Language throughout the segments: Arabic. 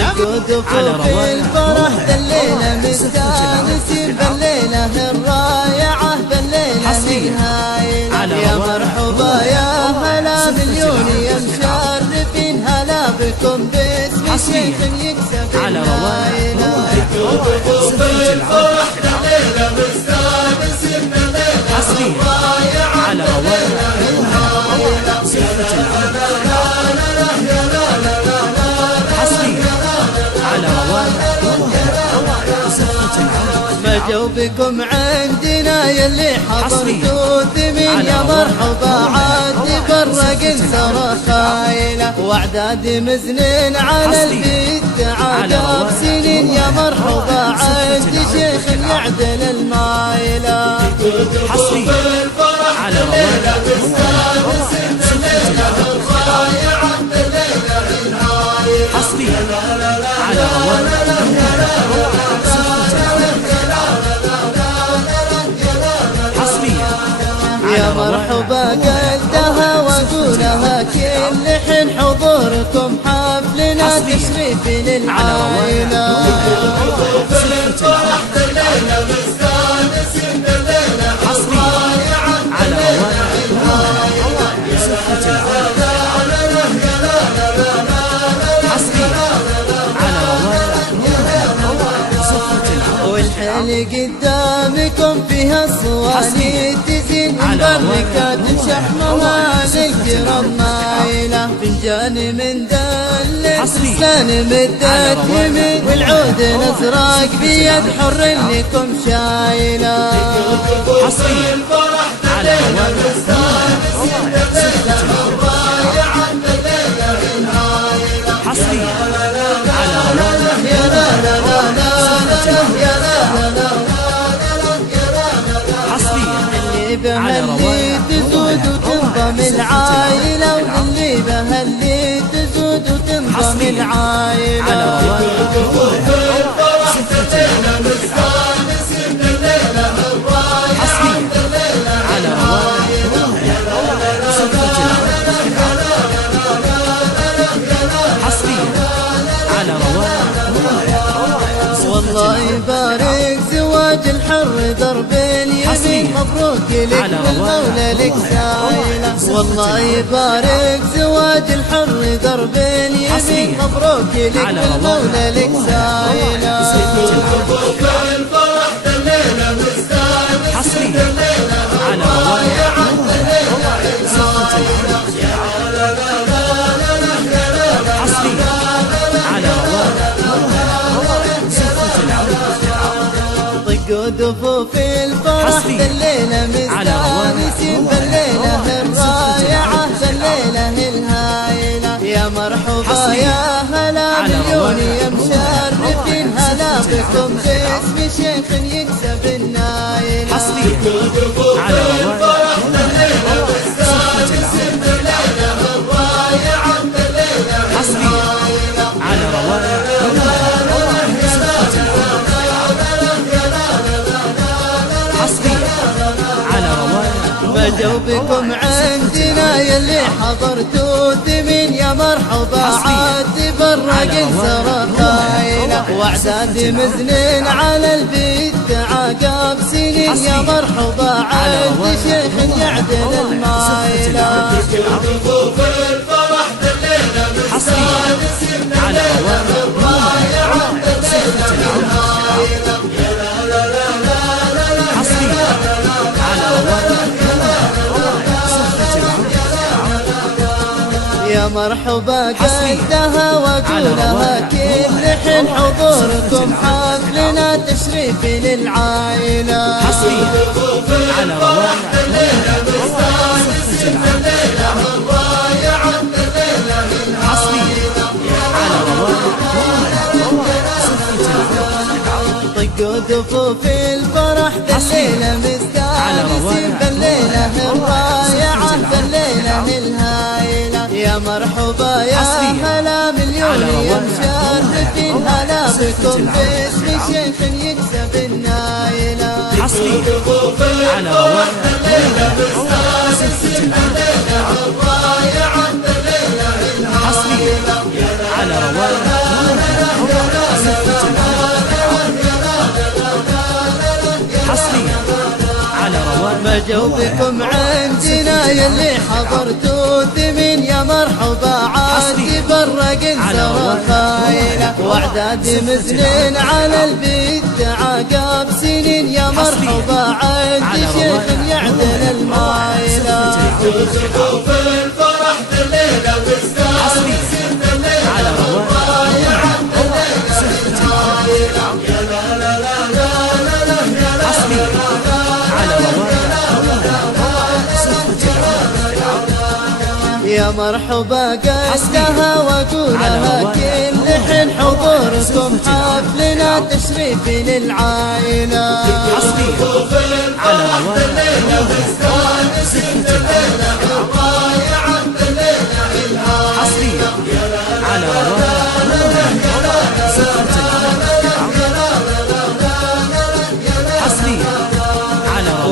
على رواق الفرح بالليلة مستانسين بالليلة الرائعة بالليلة الهايلة يا مرحبا يا هلا مليون يا مشرفين هلا بكم باسم شيخ يكسب الهايلة الفرح بالليلة مستانسين بالليلة الرائعة على رواق مجوبكم عندنا يلي حضرتوا ثمين يا مرحبا عاد برق سرى خايلة واعداد مزنين على البيت عقب سنين يا مرحبا عند شيخ يعدل المايلة حصري على الليلة مستانسين الليلة الرائعة الليلة الهايلة حصري على يا مرحبا قدها واقولها كل حين حضوركم حفلنا تشريف للعائلة فرحت الليلة مستانسين بالليلة الرائعة على والحين قدامكم فيها الصواني تزين مبركات شحمها للكرم مايلة فنجان من دل فستان مدت يمين والعود الازرق بيد حر لكم شايلة حصري الفرح بالليلة مستانسين بالليلة الرائعة بالليلة الهايلة حصري على يا لا لا لا لا اللي بهاللي تزود وتنضم العائلة واللي بهاللي تزود وتنضم العائلة مستانسين بالليلة الرائعة بالليلة والله يبارك زواج الحر درب اليمين مبروك لك والمولى لك سايلة والله يبارك زواج الحر درب اليمين مبروك لك والمولى لك سايلة الفرح بالليلة مستانسين بالليلة الرائعة ودفوف الفرح بالليلة مستانسين بالليلة الرائعة بالليلة الهايلة يا مرحبا يا هلا مليون يا مشرفين هلا بكم باسم شيخ يكسب النايلة ودفوف الفرح بالليلة مستانسين بالليلة الرائعة بالليلة الهايلة على رواق مجوبكم عندنا يلي حضرتوا ثمين يا مرحبا عاد برق سرى خايلة واعداد مزنين على البيت عقب سنين يا مرحبا عند شيخ يعدل المايلة ضفوف الفرح بالليلة مستانسين بالليلة الرائعة بالليلة الهايلة يا مرحبا قدها واقولها كل حين حضوركم حفلنا تشريف للعائلة على رواق بالليلة مستانسين بالليلة الرائعة بالليلة الهايلة على رواق ودفوف الفرح بالليلة مستانسين بالليلة الرائعة بالليلة الهايلة يا مرحبا يا هلا مليون يا مشرفين هلا بكم باسم شيخ يكسب النايلة حصري على رواق بالليلة مستانسين بالليلة الرائعة بالليلة الهايلة حصري على رواق جوبكم عندنا يلي حضرتوا ثمين يا مرحبا عاد يفرق انسى خايله واعداد مزنين على البيت عقب سنين يا مرحبا عاد شيخ يعدل المايله في الفرح الليله مستانسين على روايع يا مرحبا قصدها واقولها كل حين حضوركم حفلنا تشريف للعائلة على الليلة مستانسين الليلة الرايعة الليلة حصريا على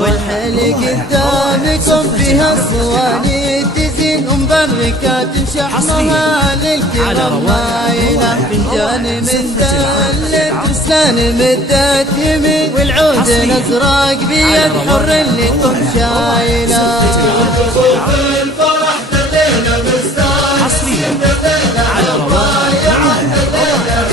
والحل قدامكم فيها صواني تزين مبركات شحمها للكرم مايلة فنجان من دلة رسلان مدت يمين والعود الازرق بيد حر لكم شايلة في الفرح الليلة مستانسين الليلة الرايعة الليلة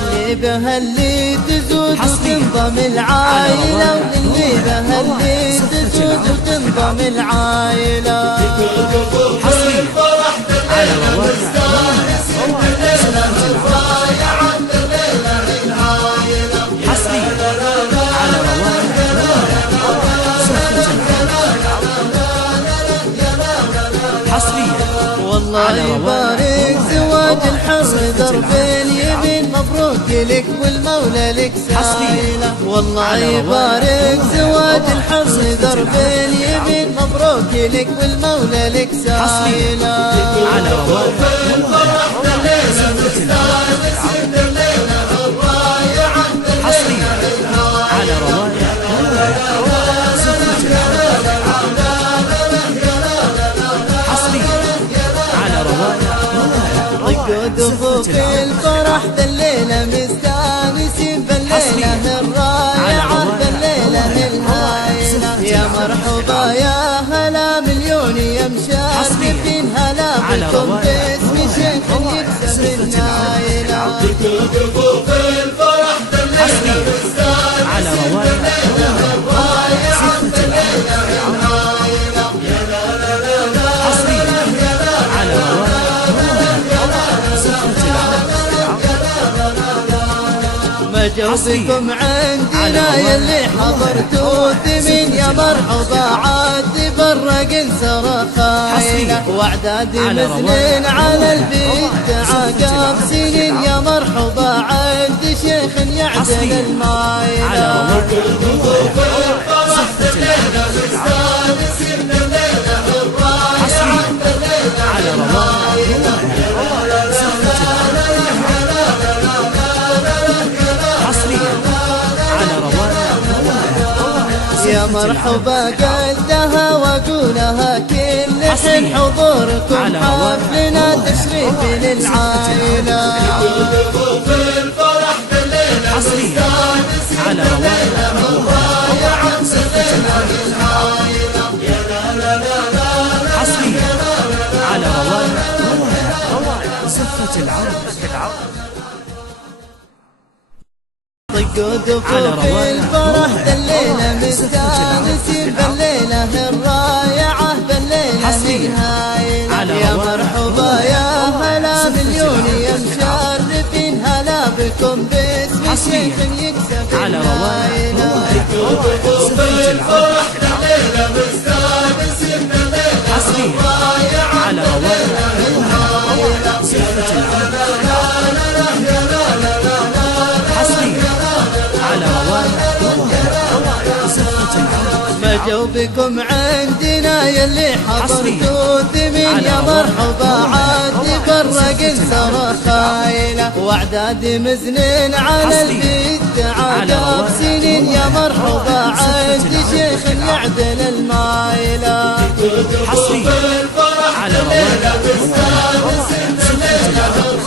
اللي بها اللي تزود وتنضم العائلة واللي بها اللي تزود وتنضم العائلة في الفرح الليلة مستانسين الليلة الرايعة الليلة العائلة والله يبارك زواج الحر دربين يمين مبروك لك والمولى لك سايلة والله يبارك زواج الحر دربين يمين مبروك لك والمولى لك سايلة في الفرح الليلة مستانسين الليلة الرايعة ضفوف الفرح بالليلة مستانسين بالليلة الرايعة بالليلة الهايلة يا مرحبا يا هلا مليون يا مشرفين هلا بكم باسم شيخ يكسب النايلة ضفوف الفرح بالليلة مستانسين بالليلة الرايعة بالليلة الهايلة جوبكم عندنا يلي حضرتوا ثمين يا مرحبا عاد تفرق انسى خايله واعداد مزنين على البيت عقب سنين يا مرحبا عاد شيخ يعدل المايله يا مرحبا قلتها واقولها كل حين حضوركم حفلنا تشريف للعائلة في الفرح بالليلة مستانسين الليلة الرايعة الليلة الهايلة حصريا على صفة العرب طقوا دفوف الفرح بالليلة مستانسين بالليلة الرايعة بالليلة الهايلة يا مرحبا يا هلا مليون يا مشرفين هلا بكم باسم شيخ يكسب النايلة في الفرح بالليلة مستانسين بالليلة الرايعة الليلة جوبكم عندنا يلي حضرتوا ثمين يا مرحبا عاد يفرق انسى خايله واعداد مزنين على البيت عقب سنين يا مرحبا عاد شيخ يعدل المايله حصريا على الليلة مستانسين الليلة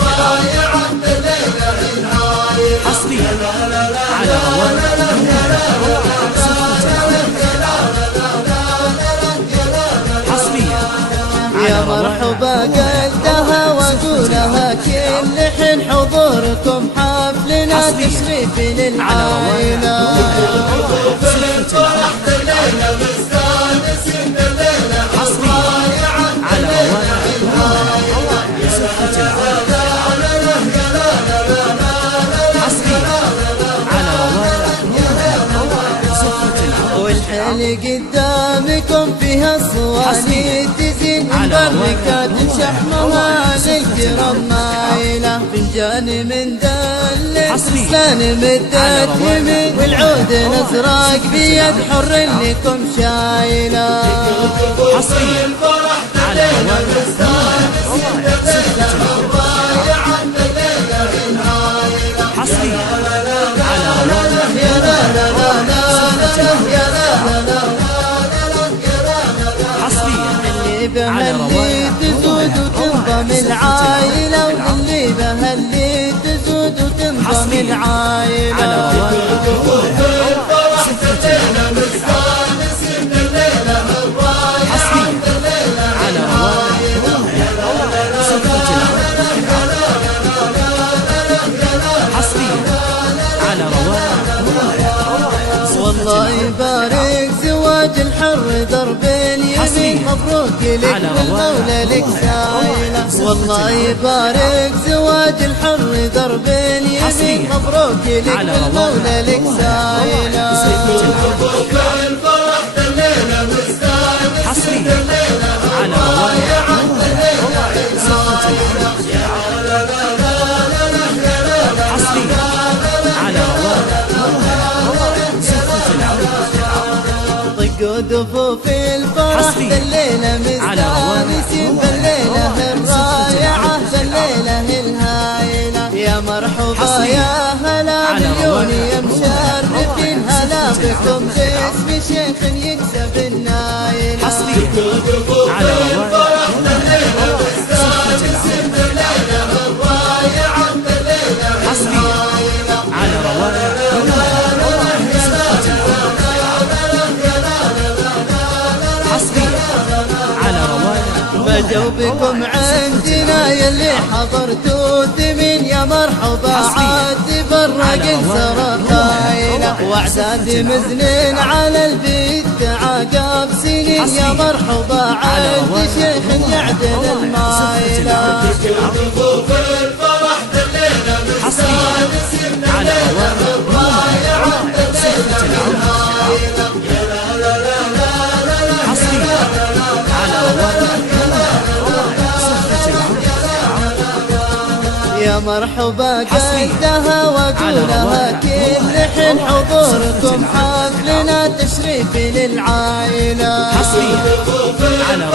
مرحبا قدها واقولها كل حين حضوركم حفلنا تشريف للعائلة. والحيل قدامكم فيها الصواني تزين مبركات شحمها للكرم مايلة. فنجان من دل فستان مدت يمين والعود الازرق بيد حر لكم شايلة. حصريا على اللي بهاللي تزود وتنضم العائلة واللي بهاللي تزود وتنضم العائلة. والله يبارك زواج الحر درب اليمين مبروك لك والمولى لك سايلة. والله يبارك زواج الحر درب اليمين مبروك لك والمولى لك سايلة. ودفوف الفرح بالليلة مستانسين بالليلة الرائعة بالليلة الهايلة. يا مرحبا يا هلا مليون يا مشرفين هلا بكم باسم شيخ يكسب النايلة. بكم عندنا يلي حضرتوا ثمين يا مرحبا عاد برق سرخايلة. واعداد مزنين على البيت عقب سنين يا مرحبا عاد شيخ يعدل المايلة. يا مرحبا قدها واقولها كل حين حضوركم حفلنا تشريف للعائلة. على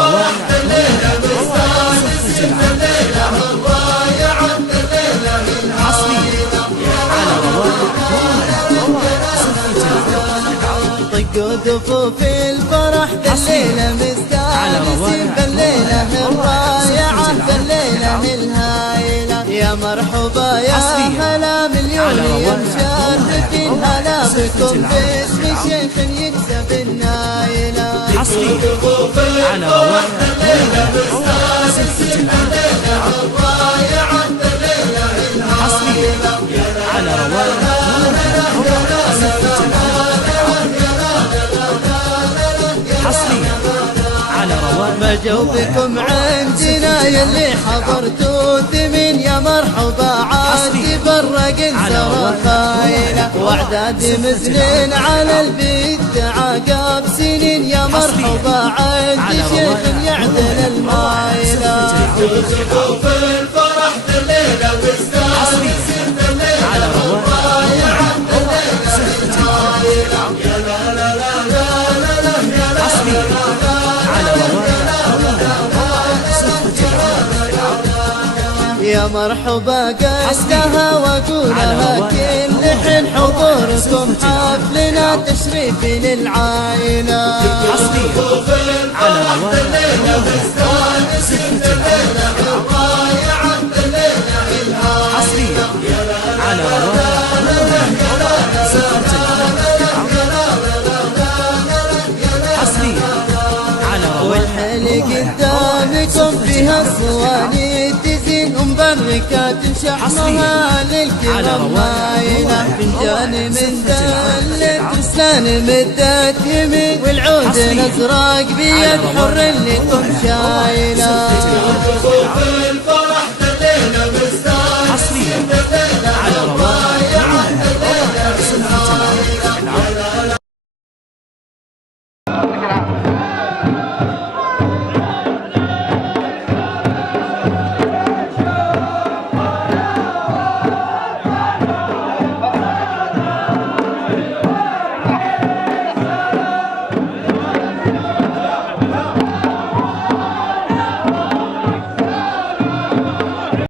طقوا دفوف الفرح بالليلة مستانسين بالليلة الرائعة بالليلة الهايلة. يا مرحبا يا هلا مليون يا مشرفين هلا بكم باسم شيخ يكسب النايلة. على مجوبكم عندنا يلي حضرتوا ثمين يا مرحبا عاد برق سرخايلة. واعداد مزنين على البيت عقب سنين يا مرحبا عاد شيخ يعدل المايلة. يا مرحبا قدها واقولها كل حين حضوركم حفلنا تشريف للعائلة. والحيل قدامك لكم فيها الصواني تزين مبركات شحمها للكرم مايلة فنجان من دلة رسلان مدت يمين والعود الازرق بيد حر لكم شايلة